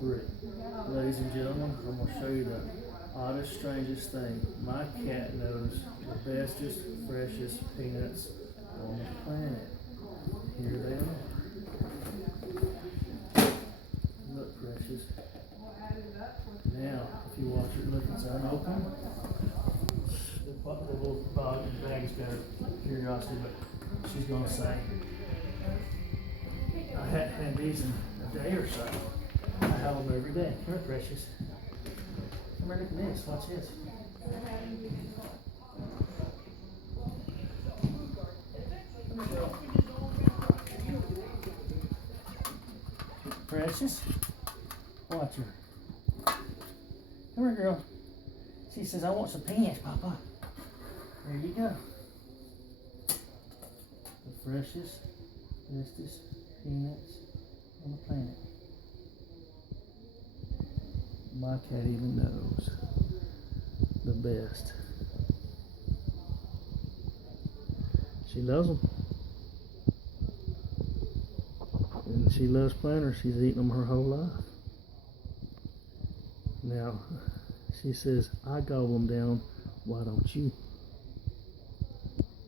3. Ladies and gentlemen, I'm going to show you the oddest, strangest thing. My cat knows the bestest, freshest peanuts on the planet. Here they are. Look, precious. Now, if you watch it, look, it's unopened. The little bag's got her curiosity, but she's going to say, I hadn't had these in a day or so. I have them every day. Come here, precious. Come here, look at this. Watch this. Come here, girl. Precious. Watch her. Come here, girl. She says, I want some peanuts, Papa. There you go. The freshest, bestest peanuts on the planet. My cat even knows the best. She loves them. And she loves planters. She's eaten them her whole life. Now, she says, I gobble them down. Why don't you?